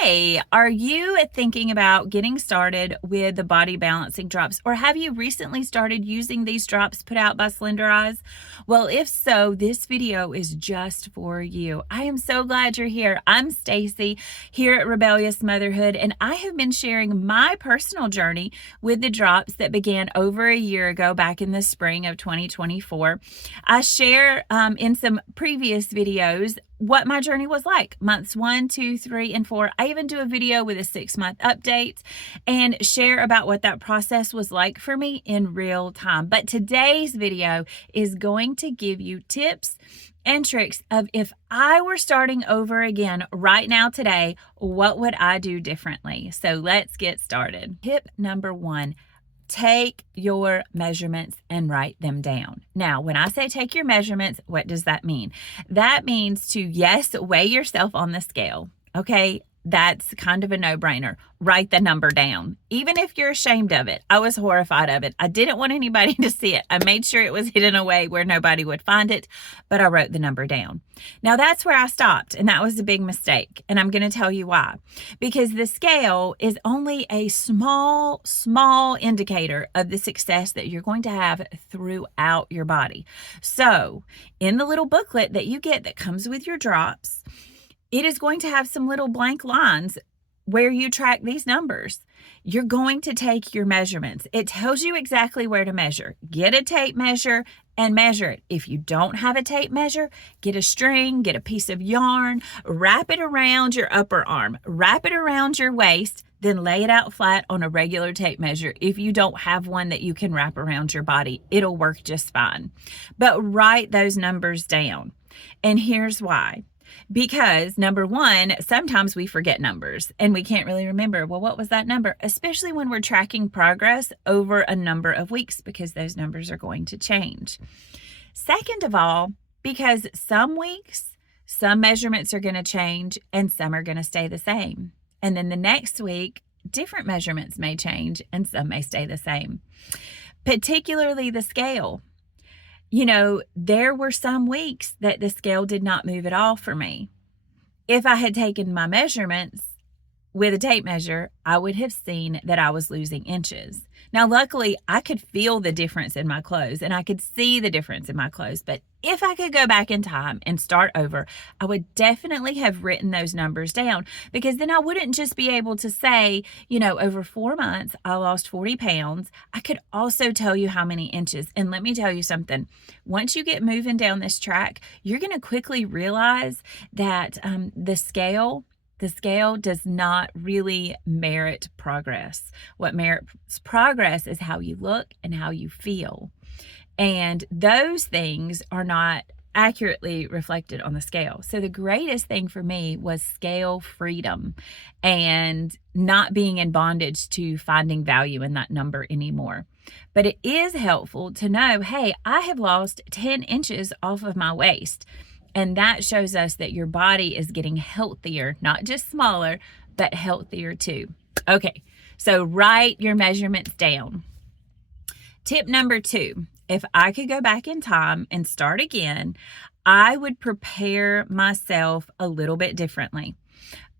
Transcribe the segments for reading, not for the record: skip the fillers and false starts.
Hey, are you thinking about getting started with the body balancing drops, or have you recently started using these drops put out by Slenderiiz? Well, if so, this video is just for you. I am so glad you're here. I'm Stacy here at Rebellious Motherhood, and I have been sharing my personal journey with the drops that began over a year ago, back in the spring of 2024. I share in some previous videos what my journey was like, months 1, 2, 3, and 4. I even do a video with a 6-month update and share about what that process was like for me in real time. But today's video is going to give you tips and tricks of if I were starting over again right now today, what would I do differently? So let's get started. Tip number 1. Take your measurements and write them down. Now, when I say take your measurements, what does that mean? That means to, yes, weigh yourself on the scale. Okay, that's kind of a no-brainer. Write the number down, even if you're ashamed of it. I was horrified of it. I didn't want anybody to see it. I made sure it was hidden away where nobody would find it, but I wrote the number down. Now, that's where I stopped, and that was a big mistake, and I'm going to tell you why. Because the scale is only a small indicator of the success that you're going to have throughout your body. So, in the little booklet that you get that comes with your drops, it is going to have some little blank lines where you track these numbers. You're going to take your measurements. It tells you exactly where to measure. Get a tape measure and measure it. If you don't have a tape measure, get a string, get a piece of yarn, wrap it around your upper arm, wrap it around your waist, then lay it out flat on a regular tape measure. If you don't have one that you can wrap around your body, it'll work just fine. But write those numbers down. And here's why. Because number 1, sometimes we forget numbers and we can't really remember, well, what was that number? Especially when we're tracking progress over a number of weeks, because those numbers are going to change. Second of all, because some weeks, some measurements are going to change and some are going to stay the same. And then the next week, different measurements may change and some may stay the same. Particularly the scale. You know, there were some weeks that the scale did not move at all for me. If I had taken my measurements with a tape measure, I would have seen that I was losing inches. Now, luckily, I could feel the difference in my clothes and I could see the difference in my clothes. But if I could go back in time and start over, I would definitely have written those numbers down, because then I wouldn't just be able to say, you know, over 4 months, I lost 40 pounds. I could also tell you how many inches. And let me tell you something. Once you get moving down this track, you're going to quickly realize that the scale does not really merit progress. What merits progress is how you look and how you feel. And those things are not accurately reflected on the scale. So the greatest thing for me was scale freedom and not being in bondage to finding value in that number anymore. But it is helpful to know, hey, I have lost 10 inches off of my waist. And that shows us that your body is getting healthier, not just smaller, but healthier too. Okay, so write your measurements down. Tip number 2, if I could go back in time and start again, I would prepare myself a little bit differently.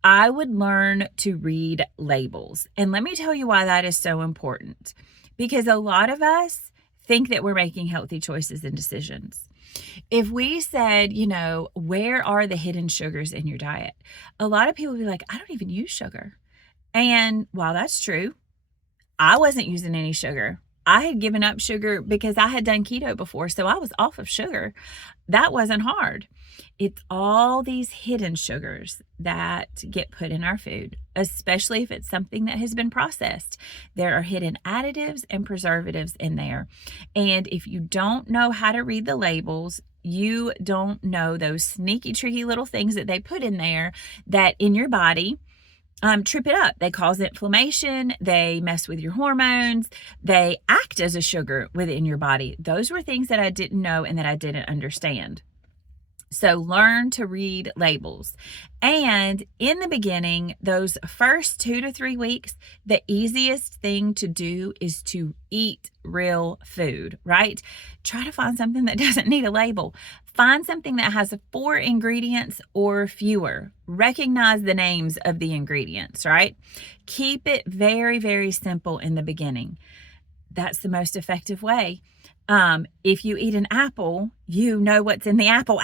I would learn to read labels. And let me tell you why that is so important. Because a lot of us think that we're making healthy choices and decisions. If we said, you know, where are the hidden sugars in your diet? A lot of people would be like, I don't even use sugar. And while that's true, I wasn't using any sugar. I had given up sugar because I had done keto before, so I was off of sugar. That wasn't hard. It's all these hidden sugars that get put in our food, especially if it's something that has been processed. There are hidden additives and preservatives in there. And if you don't know how to read the labels, you don't know those sneaky, tricky little things that they put in there that in your body trip it up. They cause inflammation. They mess with your hormones. They act as a sugar within your body. Those were things that I didn't know and that I didn't understand. So learn to read labels. And in the beginning, those first 2 to 3 weeks, the easiest thing to do is to eat real food, right? Try to find something that doesn't need a label. Find something that has 4 ingredients or fewer. Recognize the names of the ingredients, right? Keep it very, very simple in the beginning. That's the most effective way. If you eat an apple, you know what's in the apple,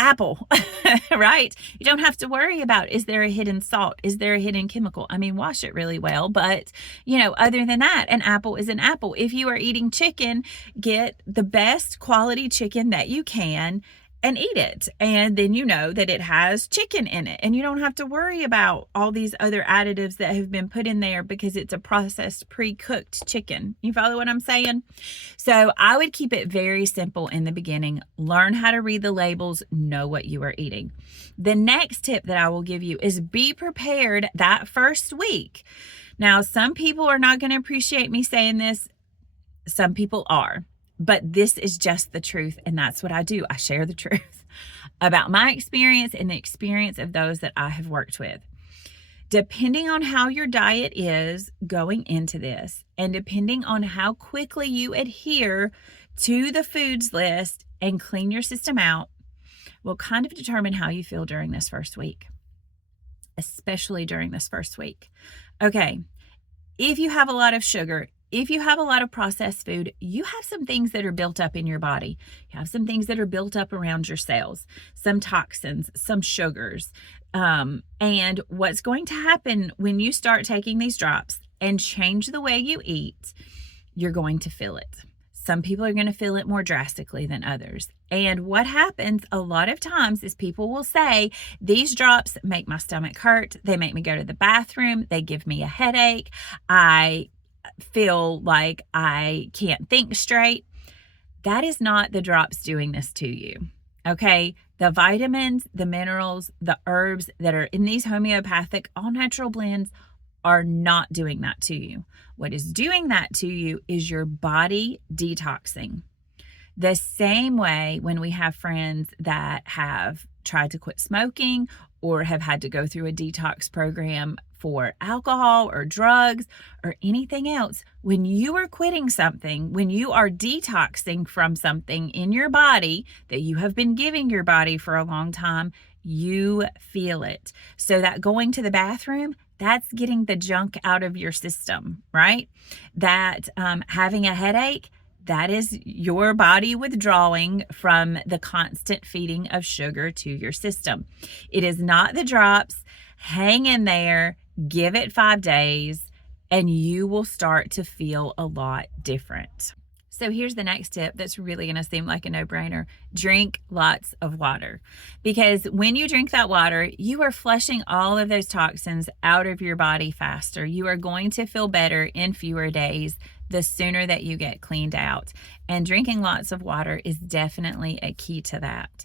right? You don't have to worry about, is there a hidden salt? Is there a hidden chemical? I mean, wash it really well, but other than that, an apple is an apple. If you are eating chicken, get the best quality chicken that you can and eat it. And then you know that it has chicken in it, and you don't have to worry about all these other additives that have been put in there because it's a processed, pre-cooked chicken. You follow what I'm saying? So I would keep it very simple in the beginning. Learn how to read the labels, know what you are eating. The next tip that I will give you is be prepared that first week. Now, some people are not going to appreciate me saying this. Some people are. But this is just the truth, and that's what I do. I share the truth about my experience and the experience of those that I have worked with. Depending on how your diet is going into this, and depending on how quickly you adhere to the foods list and clean your system out, will kind of determine how you feel during this first week, especially during this first week. Okay, if you have a lot of sugar, if you have a lot of processed food, you have some things that are built up in your body. You have some things that are built up around your cells, some toxins, some sugars. And what's going to happen when you start taking these drops and change the way you eat, you're going to feel it. Some people are going to feel it more drastically than others. And what happens a lot of times is people will say, these drops make my stomach hurt. They make me go to the bathroom. They give me a headache. I feel like I can't think straight. That is not the drops doing this to you. Okay. The vitamins, the minerals, the herbs that are in these homeopathic all natural blends are not doing that to you. What is doing that to you is your body detoxing. The same way when we have friends that have tried to quit smoking or have had to go through a detox program for alcohol or drugs or anything else, when you are quitting something, when you are detoxing from something in your body that you have been giving your body for a long time, you feel it. So that going to the bathroom, that's getting the junk out of your system, right? That having a headache, that is your body withdrawing from the constant feeding of sugar to your system. It is not the drops. Hang in there, give it 5 days, and you will start to feel a lot different. So here's the next tip that's really going to seem like a no-brainer. Drink lots of water, because when you drink that water, you are flushing all of those toxins out of your body faster. You are going to feel better in fewer days the sooner that you get cleaned out. And drinking lots of water is definitely a key to that.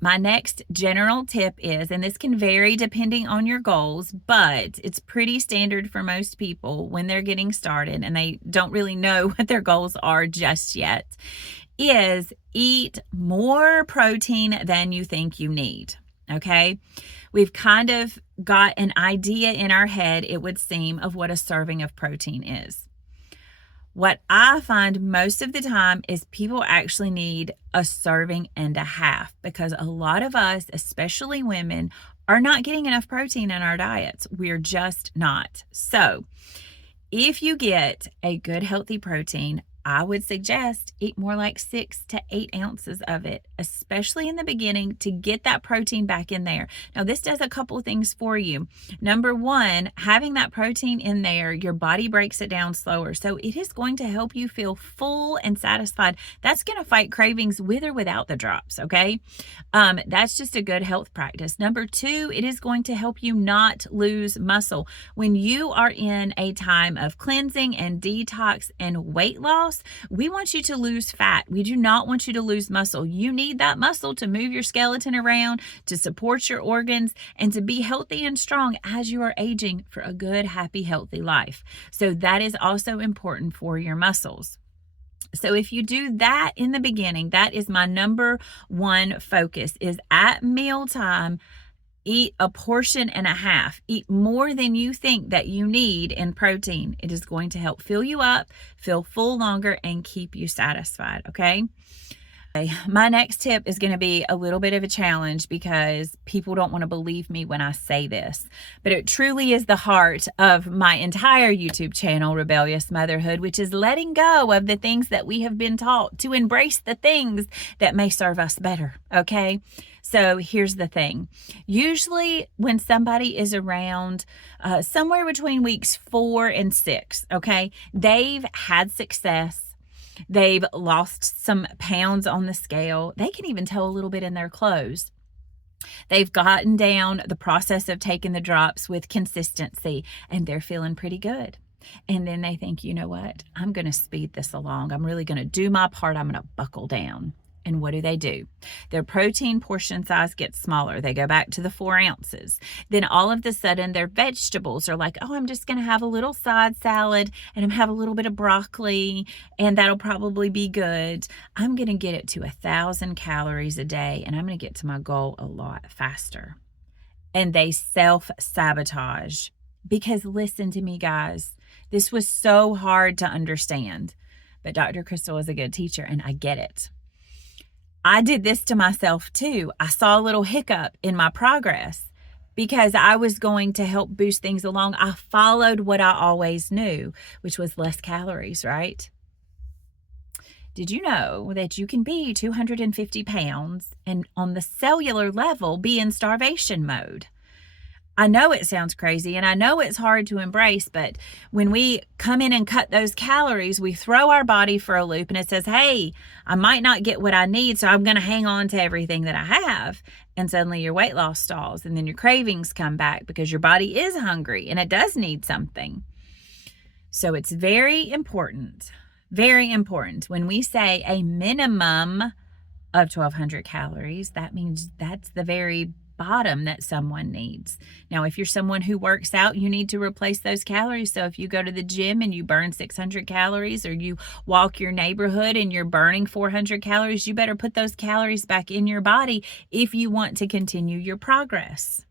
My next general tip is, and this can vary depending on your goals, but it's pretty standard for most people when they're getting started and they don't really know what their goals are just yet, is eat more protein than you think you need. Okay? We've kind of got an idea in our head, it would seem, of what a serving of protein is. What I find most of the time is people actually need a serving and a half, because a lot of us, especially women, are not getting enough protein in our diets. We're just not. So if you get a good healthy protein, I would suggest eat more like 6 to 8 ounces of it, especially in the beginning, to get that protein back in there. Now, this does a couple of things for you. Number one, having that protein in there, your body breaks it down slower. So it is going to help you feel full and satisfied. That's going to fight cravings with or without the drops, okay? That's just a good health practice. Number two, it is going to help you not lose muscle. When you are in a time of cleansing and detox and weight loss, we want you to lose fat. We do not want you to lose muscle. You need that muscle to move your skeleton around, to support your organs, and to be healthy and strong as you are aging for a good, happy, healthy life. So that is also important for your muscles. So if you do that in the beginning, that is my number one focus, is at mealtime, eat a portion and a half. Eat more than you think that you need in protein. It is going to help fill you up, feel full longer, and keep you satisfied, okay? My next tip is going to be a little bit of a challenge because people don't want to believe me when I say this, but it truly is the heart of my entire YouTube channel, Rebellious Motherhood, which is letting go of the things that we have been taught to embrace the things that may serve us better. Okay. So here's the thing. Usually when somebody is around somewhere between weeks 4 and 6, okay, they've had success. They've lost some pounds on the scale. They can even tell a little bit in their clothes. They've gotten down the process of taking the drops with consistency, and they're feeling pretty good. And then they think, you know what? I'm going to speed this along. I'm really going to do my part. I'm going to buckle down. And what do? Their protein portion size gets smaller. They go back to the 4 ounces. Then all of a sudden their vegetables are like, oh, I'm just going to have a little side salad and I'm have a little bit of broccoli and that'll probably be good. I'm going to get it to 1,000 calories a day and I'm going to get to my goal a lot faster. And they self-sabotage because listen to me, guys, this was so hard to understand, but Dr. Crystal is a good teacher and I get it. I did this to myself too. I saw a little hiccup in my progress because I was going to help boost things along. I followed what I always knew, which was less calories, right? Did you know that you can be 250 pounds and on the cellular level be in starvation mode? I know it sounds crazy and I know it's hard to embrace, but when we come in and cut those calories, we throw our body for a loop and it says, hey, I might not get what I need, so I'm going to hang on to everything that I have. And suddenly your weight loss stalls and then your cravings come back because your body is hungry and it does need something. So it's very important when we say a minimum of 1,200 calories, that means that's the very bottom that someone needs. Now, if you're someone who works out, you need to replace those calories. So if you go to the gym and you burn 600 calories or you walk your neighborhood and you're burning 400 calories, you better put those calories back in your body if you want to continue your progress.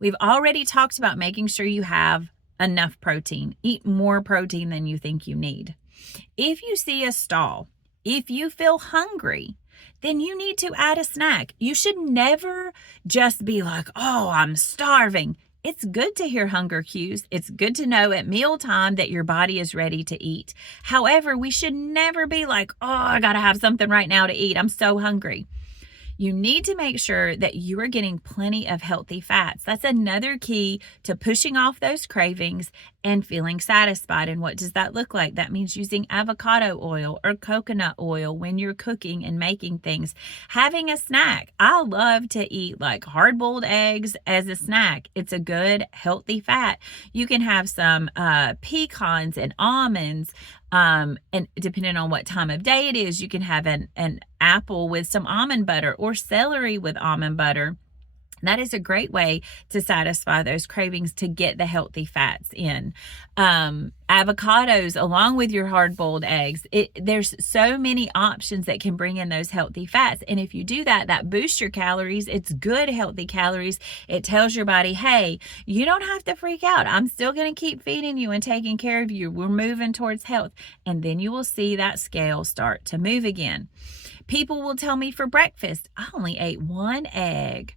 We've already talked about making sure you have enough protein. Eat more protein than you think you need. If you see a stall, if you feel hungry, then you need to add a snack. You should never just be like, oh, I'm starving. It's good to hear hunger cues. It's good to know at mealtime that your body is ready to eat. However, we should never be like, oh, I got to have something right now to eat. I'm so hungry. You need to make sure that you are getting plenty of healthy fats. That's another key to pushing off those cravings and feeling satisfied. And what does that look like? That means using avocado oil or coconut oil when you're cooking and making things. Having a snack. I love to eat like hard-boiled eggs as a snack. It's a good, healthy fat. You can have some pecans and almonds. And depending on what time of day it is, you can have an apple with some almond butter or celery with almond butter. That is a great way to satisfy those cravings to get the healthy fats in. Avocados along with your hard-boiled eggs. There's so many options that can bring in those healthy fats. And if you do that, that boosts your calories. It's good, healthy calories. It tells your body, hey, you don't have to freak out. I'm still going to keep feeding you and taking care of you. We're moving towards health. And then you will see that scale start to move again. People will tell me for breakfast, I only ate 1 egg.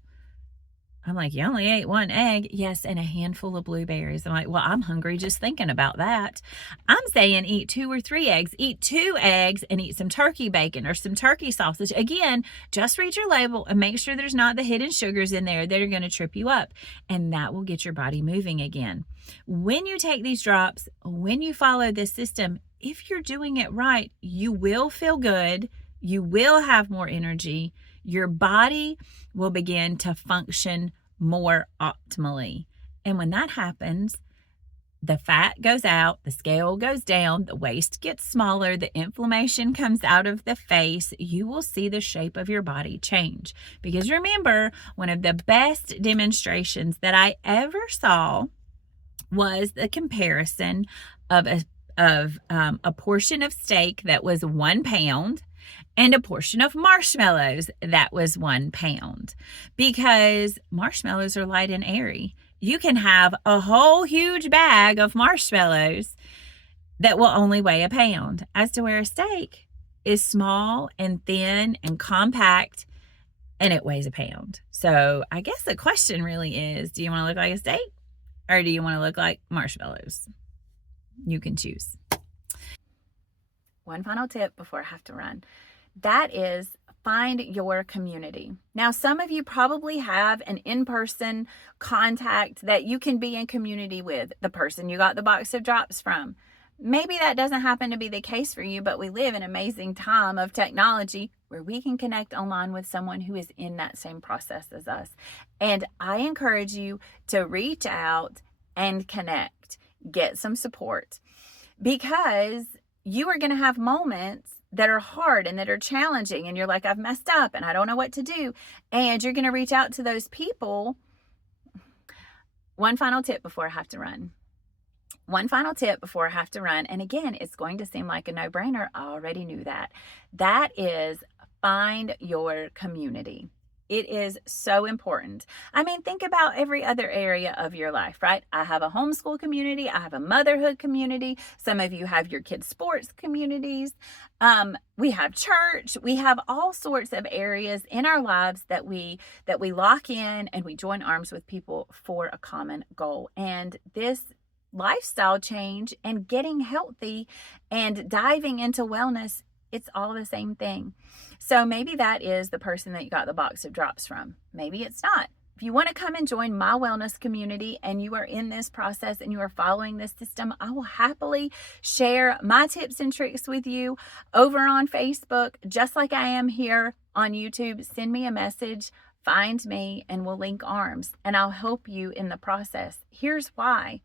I'm like, you only ate 1 egg? Yes, and a handful of blueberries. I'm like, well, I'm hungry just thinking about that. I'm saying eat 2 or 3 eggs. Eat 2 eggs and eat some turkey bacon or some turkey sausage. Again, just read your label and make sure there's not the hidden sugars in there that are going to trip you up. And that will get your body moving again. When you take these drops, when you follow this system, if you're doing it right, you will feel good. You will have more energy. Your body will begin to function more optimally. And when that happens, the fat goes out, the scale goes down, the waist gets smaller, the inflammation comes out of the face. You will see the shape of your body change. Because remember, one of the best demonstrations that I ever saw was the comparison of a portion of steak that was 1 pound and a portion of marshmallows that was 1 pound, because marshmallows are light and airy. You can have a whole huge bag of marshmallows that will only weigh 1 pound, as to where a steak is small and thin and compact, and it weighs a pound. So I guess the question really is, do you want to look like a steak or do you want to look like marshmallows? You can choose. One final tip before I have to run. That is, find your community. Now, some of you probably have an in-person contact that you can be in community with, the person you got the box of drops from. Maybe that doesn't happen to be the case for you, but we live in an amazing time of technology where we can connect online with someone who is in that same process as us. And I encourage you to reach out and connect, get some support, because you are going to have moments that are hard and that are challenging, and you're like, I've messed up and I don't know what to do. And you're going to reach out to those people. One final tip before I have to run. And again, it's going to seem like a no-brainer. I already knew that. That is, find your community. It is so important. I mean, think about every other area of your life, right? I have a homeschool community. I have a motherhood community. Some of you have your kids' sports communities. We have church. We have all sorts of areas in our lives that we lock in, and we join arms with people for a common goal. And this lifestyle change and getting healthy and diving into wellness, it's all the same thing. So maybe that is the person that you got the box of drops from. Maybe it's not. If you want to come and join my wellness community and you are in this process and you are following this system, I will happily share my tips and tricks with you over on Facebook, just like I am here on YouTube. Send me a message, find me, and we'll link arms, and I'll help you in the process. Here's why.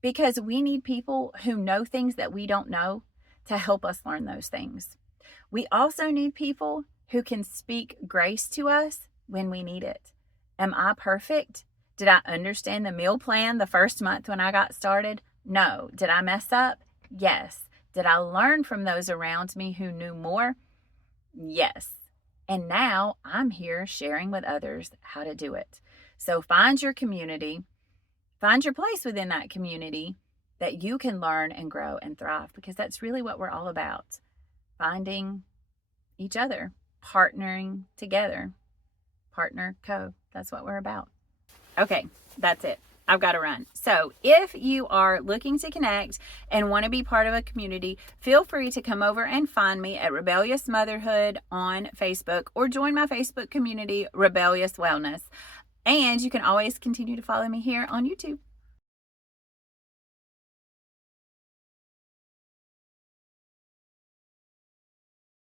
Because we need people who know things that we don't know to help us learn those things. We also need people who can speak grace to us when we need it. Am I perfect? Did I understand the meal plan the first month when I got started? No. Did I mess up? Yes. Did I learn from those around me who knew more? Yes. And now I'm here sharing with others how to do it. So find your community. Find your place within that community that you can learn and grow and thrive, because that's really what we're all about. Finding each other, partnering together, partner co. That's what we're about. Okay, that's it. I've got to run. So if you are looking to connect and want to be part of a community, feel free to come over and find me at Rebellious Motherhood on Facebook, or join my Facebook community, Rebellious Wellness. And you can always continue to follow me here on YouTube.